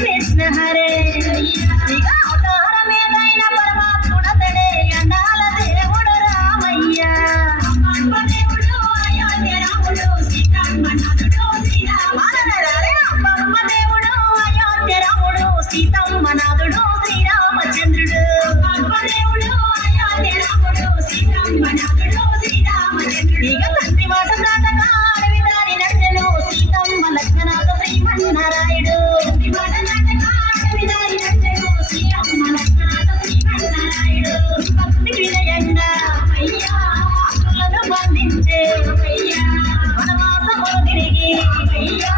కృష్ణ హరే ఇక అవతారమేదైన పరమాత్ముడతడే అందాల దేవుడు రామయ్య దేవుడు అయోధ్య రాముడు సీతమ్మనాథుడు శ్రీరామ అమ్మమ్మ దేవుడు అయోధ్య రాముడు సీతమ్మనాథుడు శ్రీరామచంద్రుడు దేవుడు అయోధ్య రాముడు సీతమ్మనాథుడు శ్రీరామచంద్రుడు ఇక తండ్రి మాట దాటక అడవి దారి నడిచెను సీతమ్మ లక్ష్మణాథ శ్రీమన్నారాయుడు భక్తి వినయంగా అయ్యా బంధించే వనవాసము తిరిగి అయ్యా